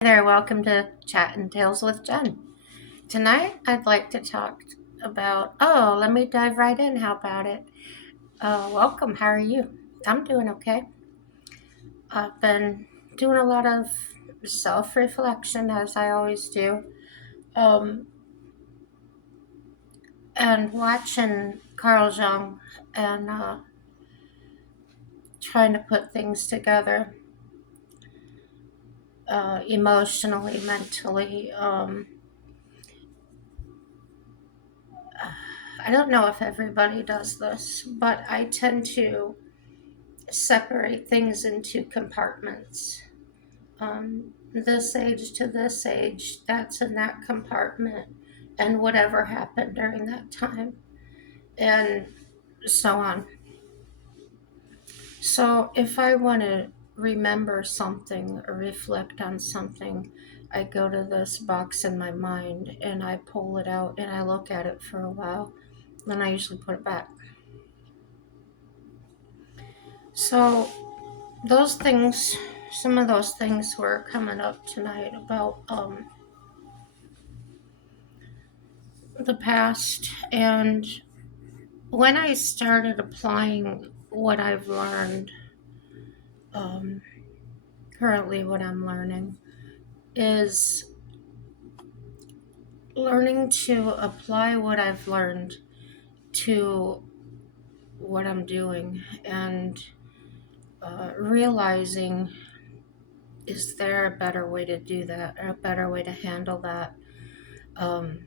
Hey there, welcome to Chat and Tales with Jen. Tonight I'd like to talk about, let me dive right in. How about it? Welcome, how are you? I'm doing okay. I've been doing a lot of self reflection as I always do, um, and watching Carl Jung and trying to put things together emotionally, mentally. I don't know if everybody does this, but I tend to separate things into compartments. This age to this age, that's in that compartment, and whatever happened during that time, and so on. So, if I want to remember something or reflect on something, I go to this box in my mind and I pull it out and I look at it for a while, then I usually put it back. So, those things, some of those things were coming up tonight about the past. And when I started applying what I've learned, um, currently what I'm learning is learning to apply what I've learned to what I'm doing and realizing, is there a better way to do that or a better way to handle that? Um,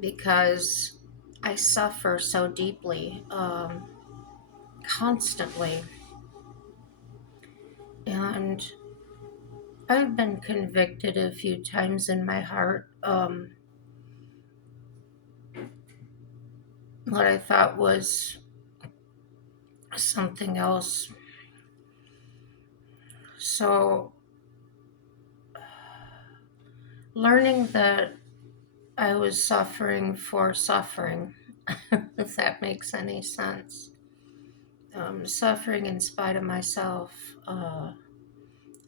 because I suffer so deeply, constantly. And I've been convicted a few times in my heart. What I thought was something else. So, learning that I was suffering for suffering, if that makes any sense. Suffering in spite of myself, and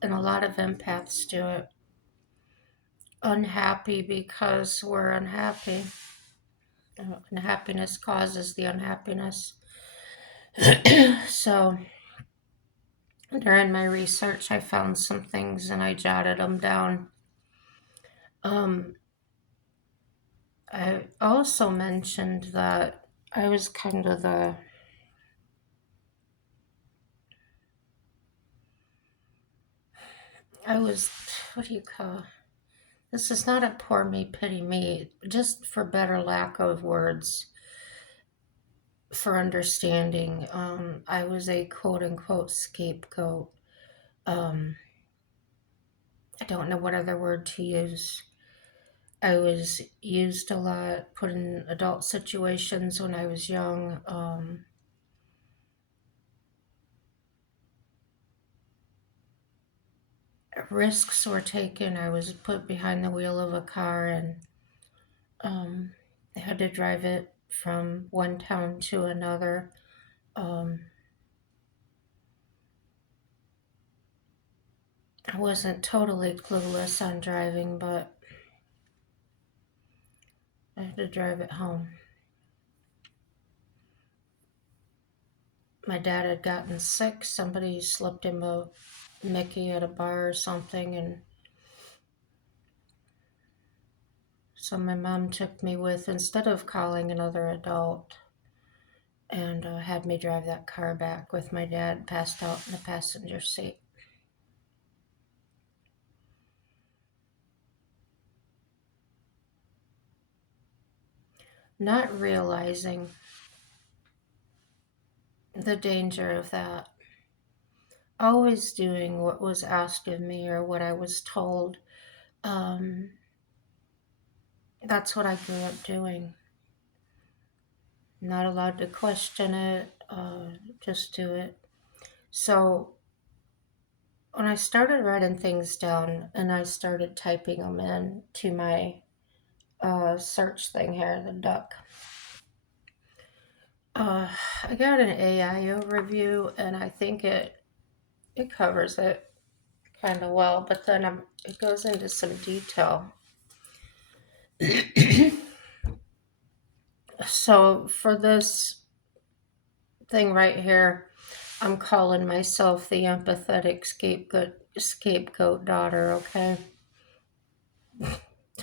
a lot of empaths do it. Unhappy because we're unhappy. Unhappiness causes the unhappiness. So, during my research, I found some things and I jotted them down. Um, I also mentioned that I was kind of I was, what do you call, this is not a poor me, pity me, just for better lack of words for understanding. I was a quote unquote scapegoat. Um, I don't know what other word to use. I was used a lot, put in adult situations when I was young. Risks were taken. I was put behind the wheel of a car and um, I had to drive it from one town to another. Um, I wasn't totally clueless on driving, but I had to drive it home. My dad had gotten sick. Somebody slipped him a Mickey at a bar or something, and so my mom took me with, instead of calling another adult, and had me drive that car back with my dad passed out in the passenger seat. Not realizing the danger of that. Always doing what was asked of me or what I was told. Um, that's what I grew up doing. Not allowed to question it, just do it. So when I started writing things down and I started typing them in to my search thing here, the duck, uh, I got an AI overview and I think it covers it kind of well, but then it goes into some detail. So for this thing right here, I'm calling myself the empathetic scapegoat daughter, okay?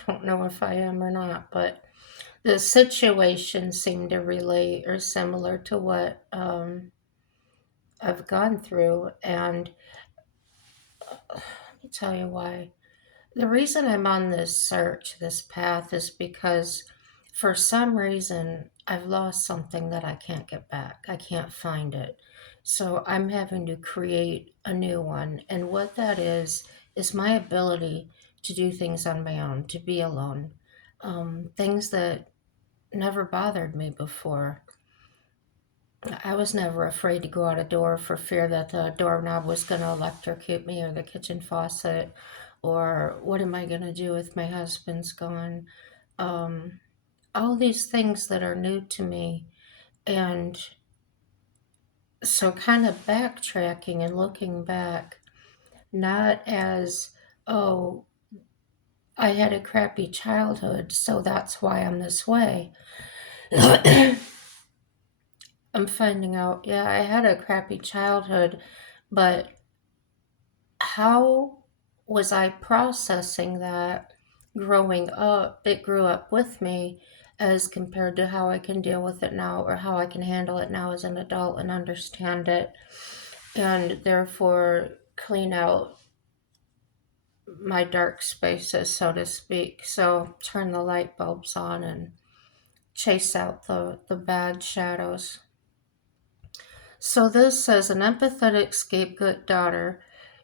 Don't know if I am or not, but the situation seemed to relate or similar to what I've gone through. And let me tell you why. The reason I'm on this search, this path, is because for some reason I've lost something that I can't get back. I can't find it. So I'm having to create a new one. And what that is my ability to do things on my own, to be alone. Things that never bothered me before. I was never afraid to go out a door for fear that the doorknob was going to electrocute me or the kitchen faucet, or what am I going to do if my husband's gone? Um, all these things that are new to me. And so, kind of backtracking and looking back, not as, oh, I had a crappy childhood, so that's why I'm this way. I'm finding out, yeah, I had a crappy childhood, but how was I processing that growing up? It grew up with me as compared to how I can deal with it now or how I can handle it now as an adult and understand it and therefore clean out my dark spaces, so to speak. So turn the light bulbs on and chase out the bad shadows. So this says an empathetic scapegoat daughter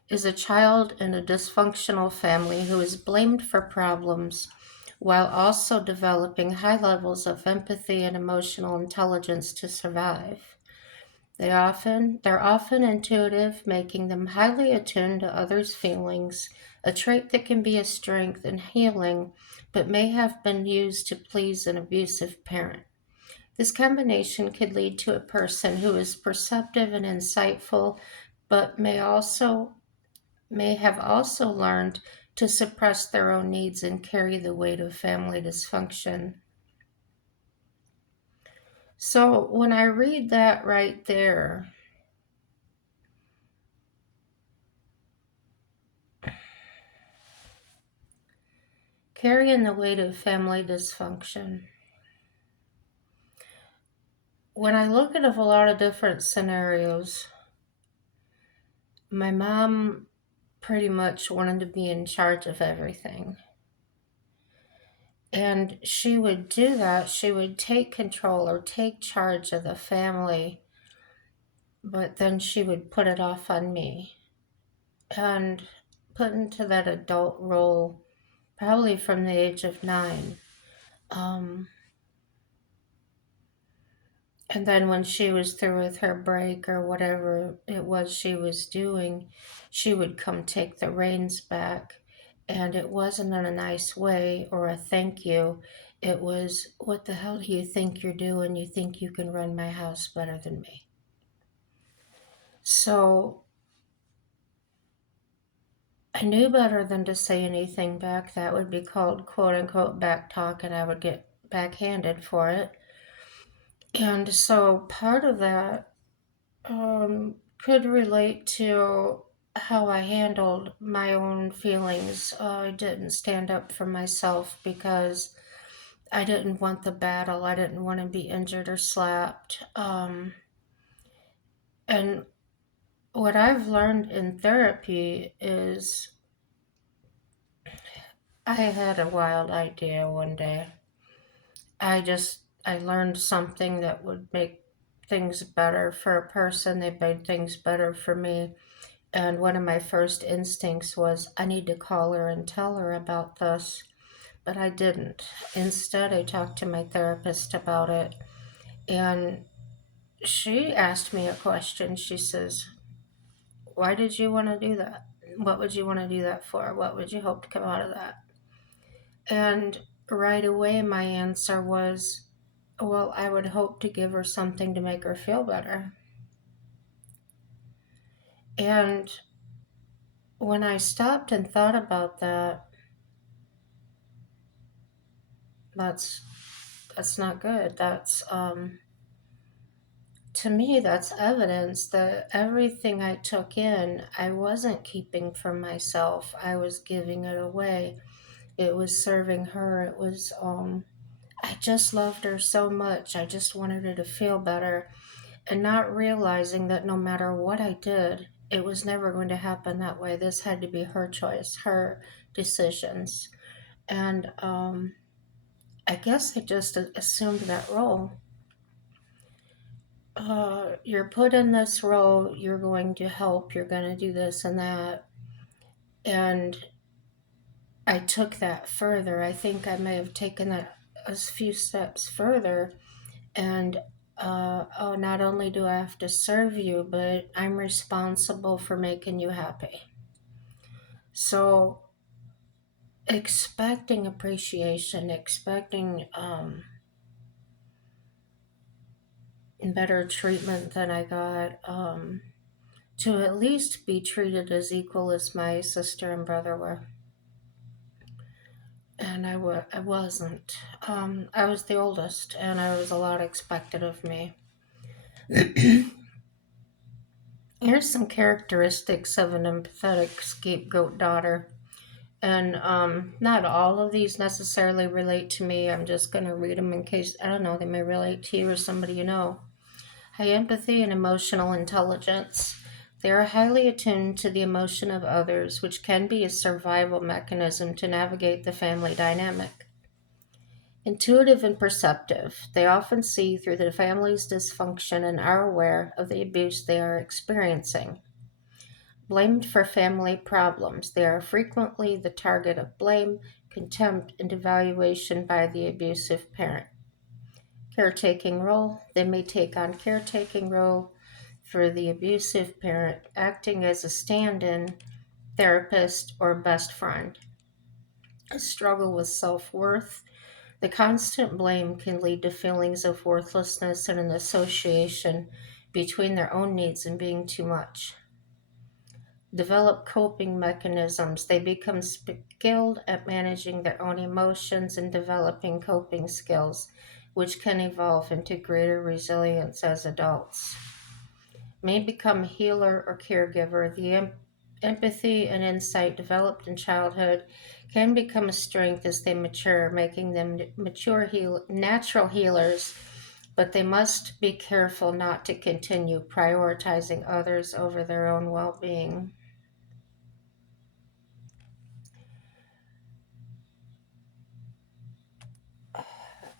is a child in a dysfunctional family who is blamed for problems while also developing high levels of empathy and emotional intelligence to survive. They're often intuitive, making them highly attuned to others' feelings, a trait that can be a strength and healing, but may have been used to please an abusive parent. This combination could lead to a person who is perceptive and insightful, but may have also learned to suppress their own needs and carry the weight of family dysfunction. So when I read that right there, carrying the weight of family dysfunction, when I look at a lot of different scenarios, my mom pretty much wanted to be in charge of everything. And she would do that. She would take control or take charge of the family, but then she would put it off on me and put into that adult role probably from the age of 9. Um, and then when she was through with her break or whatever it was she was doing, she would come take the reins back. And it wasn't in a nice way or a thank you. It was, what the hell do you think you're doing? You think you can run my house better than me? So I knew better than to say anything back. That would be called quote unquote back talk, and I would get backhanded for it. And so part of that could relate to how I handled my own feelings. I didn't stand up for myself because I didn't want the battle. I didn't want to be injured or slapped. And what I've learned in therapy is I had a wild idea one day. I learned something that would make things better for a person. They made things better for me. And one of my first instincts was, I need to call her and tell her about this. But I didn't. Instead, I talked to my therapist about it. And she asked me a question. She says, why did you want to do that? What would you want to do that for? What would you hope to come out of that? And right away, my answer was, well, I would hope to give her something to make her feel better. And when I stopped and thought about that, that's that's not good. That's to me, that's evidence that everything I took in, I wasn't keeping for myself. I was giving it away. It was serving her. It was I just loved her so much. I just wanted her to feel better, and not realizing that no matter what I did, it was never going to happen that way. This had to be her choice, her decisions. And I guess I just assumed that role. You're put in this role, you're going to help, you're going to do this and that. And I took that further. I think I may have taken that a few steps further. And oh, not only do I have to serve you, but I'm responsible for making you happy. So expecting appreciation, expecting better treatment than I got, to at least be treated as equal as my sister and brother were. And I wasn't. I was the oldest, and I was a lot expected of me. Here's some characteristics of an empathetic scapegoat daughter. And not all of these necessarily relate to me. I'm just going to read them in case, I don't know, they may relate to you or somebody you know. High empathy and emotional intelligence. They are highly attuned to the emotion of others, which can be a survival mechanism to navigate the family dynamic. Intuitive and perceptive. They often see through the family's dysfunction and are aware of the abuse they are experiencing. Blamed for family problems. They are frequently the target of blame, contempt, and evaluation by the abusive parent. Caretaking role. They may take on caretaking role for the abusive parent, acting as a stand-in, therapist, or best friend. A struggle with self-worth. The constant blame can lead to feelings of worthlessness and an association between their own needs and being too much. Develop coping mechanisms. They become skilled at managing their own emotions and developing coping skills, which can evolve into greater resilience as adults. May become healer or caregiver. The empathy and insight developed in childhood can become a strength as they mature, making them natural healers, but they must be careful not to continue prioritizing others over their own well-being.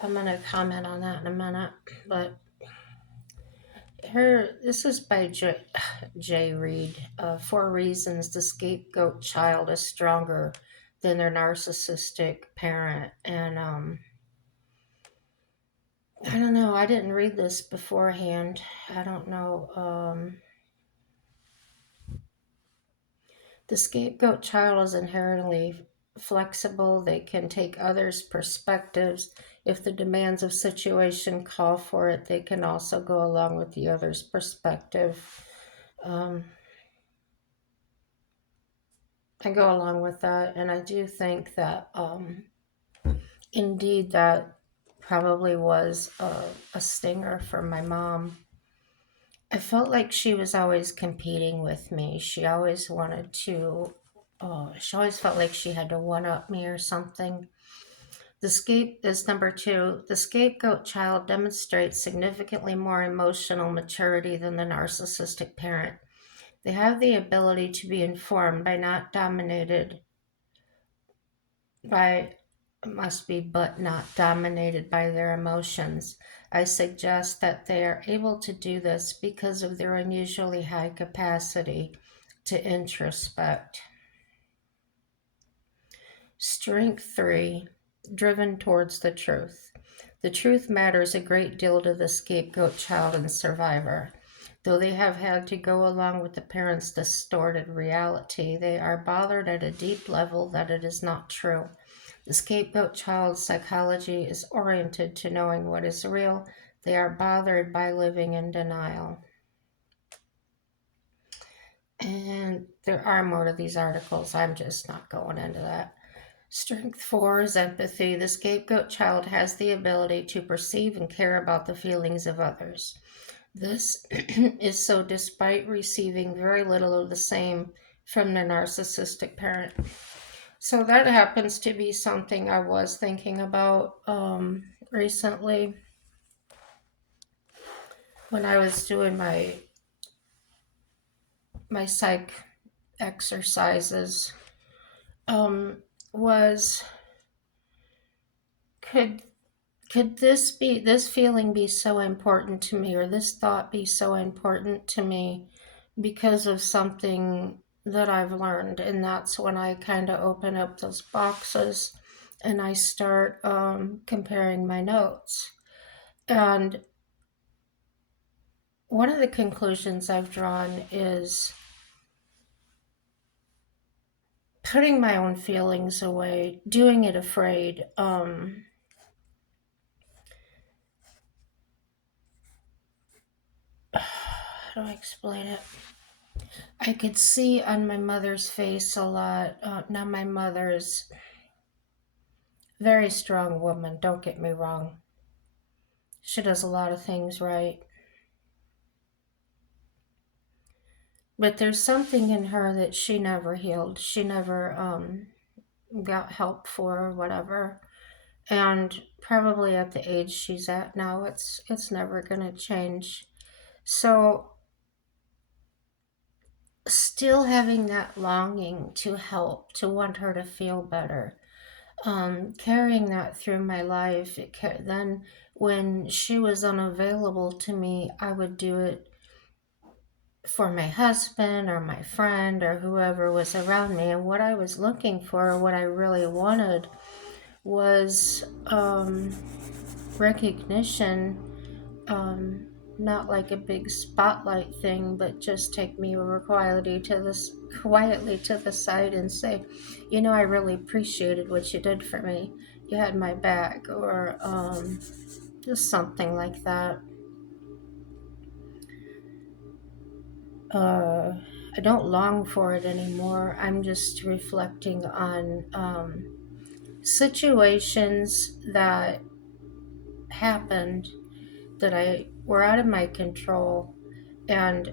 I'm going to comment on that in a minute, but this is by Jay Reed. 4 reasons the scapegoat child is stronger than their narcissistic parent. And I don't know, I didn't read this beforehand. I don't know. The scapegoat child is inherently flexible. They can take others' perspectives. If the demands of situation call for it, they can also go along with the other's perspective. Um, I go along with that, and I do think that indeed that probably was a stinger for my mom. I felt like she was always competing with me. She always wanted to, she always felt like she had to one up me or something. The scape is number 2. The scapegoat child demonstrates significantly more emotional maturity than the narcissistic parent. They have the ability to be informed by not dominated by must be but not dominated by their emotions. I suggest that they are able to do this because of their unusually high capacity to introspect. Strength 3, driven towards the truth. The truth matters a great deal to the scapegoat child and survivor. Though they have had to go along with the parents' distorted reality, they are bothered at a deep level that it is not true. The scapegoat child's psychology is oriented to knowing what is real. They are bothered by living in denial. And there are more to these articles. I'm just not going into that. Strength 4 is empathy. The scapegoat child has the ability to perceive and care about the feelings of others. This is so despite receiving very little of the same from their narcissistic parent. So that happens to be something I was thinking about recently when I was doing my psych exercises. Was could could this feeling be so important to me, or this thought be so important to me because of something that I've learned? And that's when I kind of open up those boxes and I start comparing my notes. And one of the conclusions I've drawn is putting my own feelings away, doing it afraid. How do I explain it? I could see on my mother's face a lot. Now, my mother's very strong woman, don't get me wrong. She does a lot of things right. But there's something in her that she never healed. She never got help for or whatever. And probably at the age she's at now, it's never gonna change. So still having that longing to help, to want her to feel better, carrying that through my life. Then when she was unavailable to me, I would do it for my husband or my friend or whoever was around me. And what I was looking for, what I really wanted, was recognition, um, not like a big spotlight thing, but just take me over quietly to the side and say, I really appreciated what you did for me. You had my back, or just something like that. I don't long for it anymore. I'm just reflecting on situations that happened that I were out of my control, and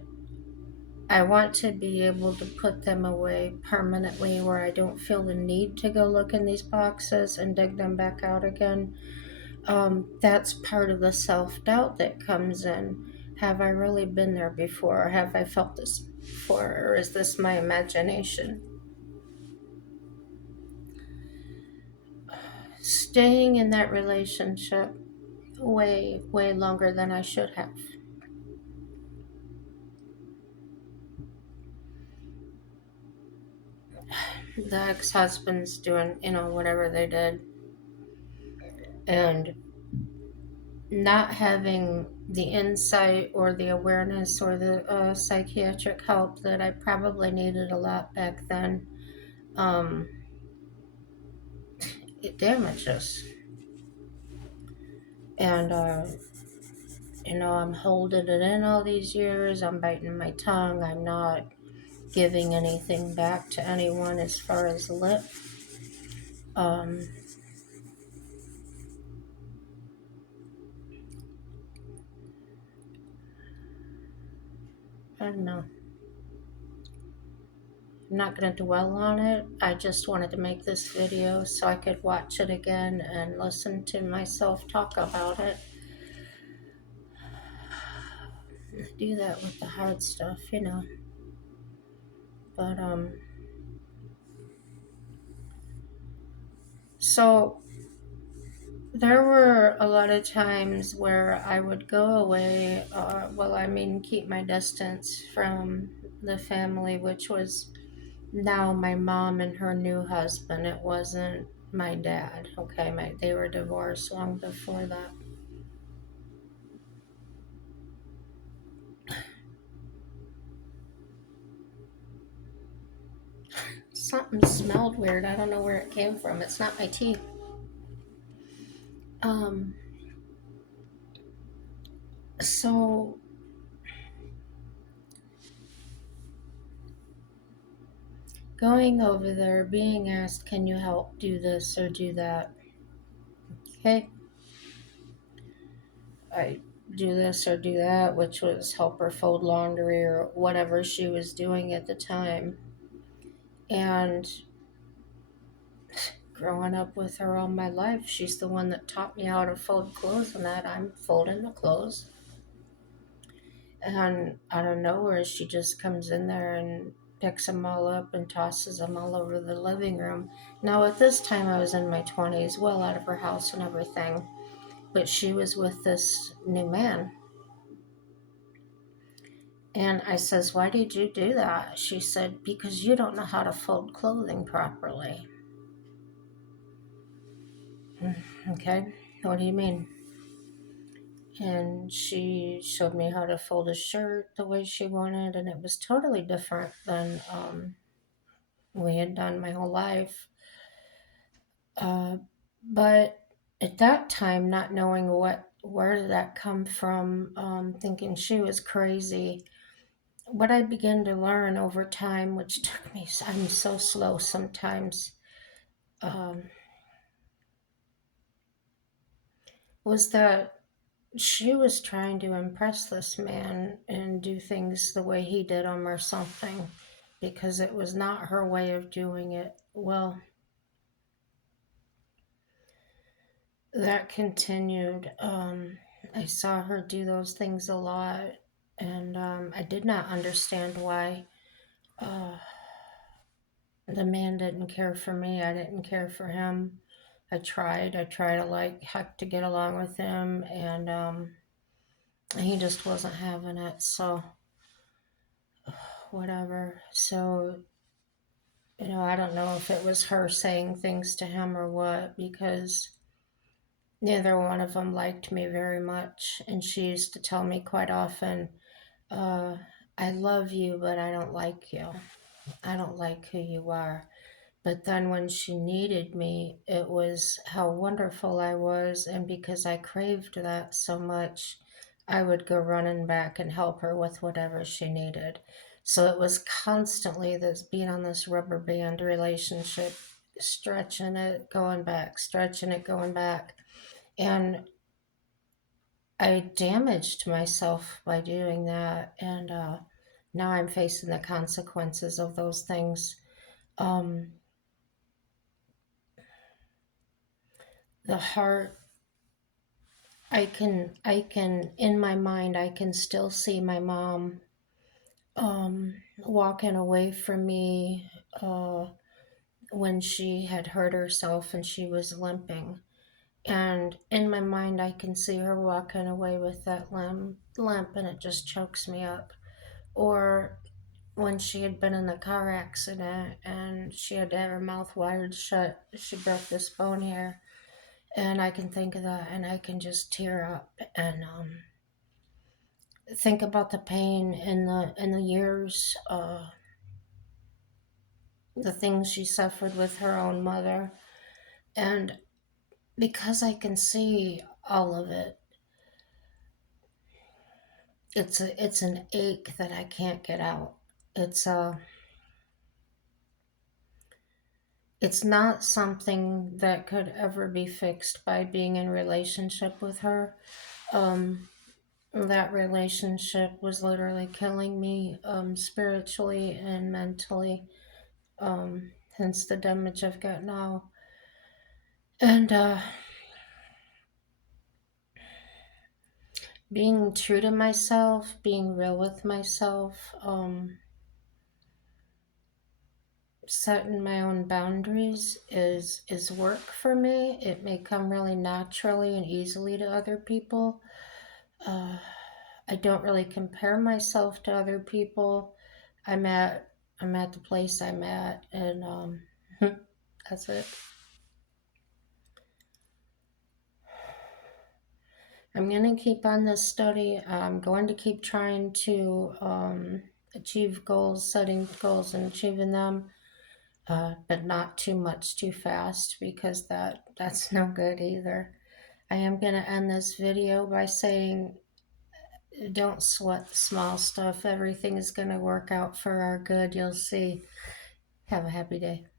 I want to be able to put them away permanently where I don't feel the need to go look in these boxes and dig them back out again. That's part of the self doubt that comes in. Have I really been there before? Have I felt this before? Or is this my imagination? Staying in that relationship way, way longer than I should have. The ex husband's doing, whatever they did. And not having the insight or the awareness or the psychiatric help that I probably needed a lot back then, um, it damages. And, I'm holding it in all these years. I'm biting my tongue. I'm not giving anything back to anyone as far as lip. Um, I don't know. I'm not going to dwell on it. I just wanted to make this video so I could watch it again and listen to myself talk about it. I do that with the hard stuff. But, so there were a lot of times where I would go away, keep my distance from the family, which was now my mom and her new husband. It wasn't my dad, okay? They were divorced long before that. Something smelled weird. I don't know where it came from. It's not my teeth. Um, so going over there, being asked, can you help do this or do that? Okay, I do this or do that, which was help her fold laundry or whatever she was doing at the time. And growing up with her all my life, she's the one that taught me how to fold clothes, and that I'm folding the clothes. And out of nowhere, she just comes in there and picks them all up and tosses them all over the living room. Now, at this time, I was in my 20s, well out of her house and everything, but she was with this new man. And I says, why did you do that? She said, because you don't know how to fold clothing properly. Okay, what do you mean? And she showed me how to fold a shirt the way she wanted, and it was totally different than we had done my whole life. Uh, but at that time, not knowing where did that come from, thinking she was crazy, what I began to learn over time, which took me, I'm so slow sometimes, um, was that she was trying to impress this man and do things the way he did them or something, because it was not her way of doing it. Well, that continued. I saw her do those things a lot, and I did not understand why. Uh, the man didn't care for me. I didn't care for him. I tried to like heck to get along with him, and he just wasn't having it. So whatever. So I don't know if it was her saying things to him or what, because neither one of them liked me very much. And she used to tell me quite often, uh, I love you, but I don't like you. I don't like who you are. But then when she needed me, it was how wonderful I was. And because I craved that so much, I would go running back and help her with whatever she needed. So it was constantly this being on this rubber band relationship, stretching it, going back, stretching it, going back. And I damaged myself by doing that. And now I'm facing the consequences of those things. Um, the heart, in my mind, I can still see my mom walking away from me when she had hurt herself and she was limping. And in my mind, I can see her walking away with that limp, and it just chokes me up. Or when she had been in a car accident and she had to have her mouth wired shut, she broke this bone here. And I can think of that and I can just tear up and think about the pain in the years, the things she suffered with her own mother. And because I can see all of it, it's an ache that I can't get out. It's a it's not something that could ever be fixed by being in relationship with her. Um, that relationship was literally killing me, spiritually and mentally, hence the damage I've got now. And being true to myself, being real with myself, setting my own boundaries is work for me. It may come really naturally and easily to other people. Uh, I don't really compare myself to other people. I'm at I'm at the place I'm at, and that's it. I'm going to keep on this study. I'm going to keep trying to achieve goals, setting goals and achieving them, but not too much too fast, because that's no good either. I am going to end this video by saying, don't sweat the small stuff. Everything is going to work out for our good. You'll see. Have a happy day.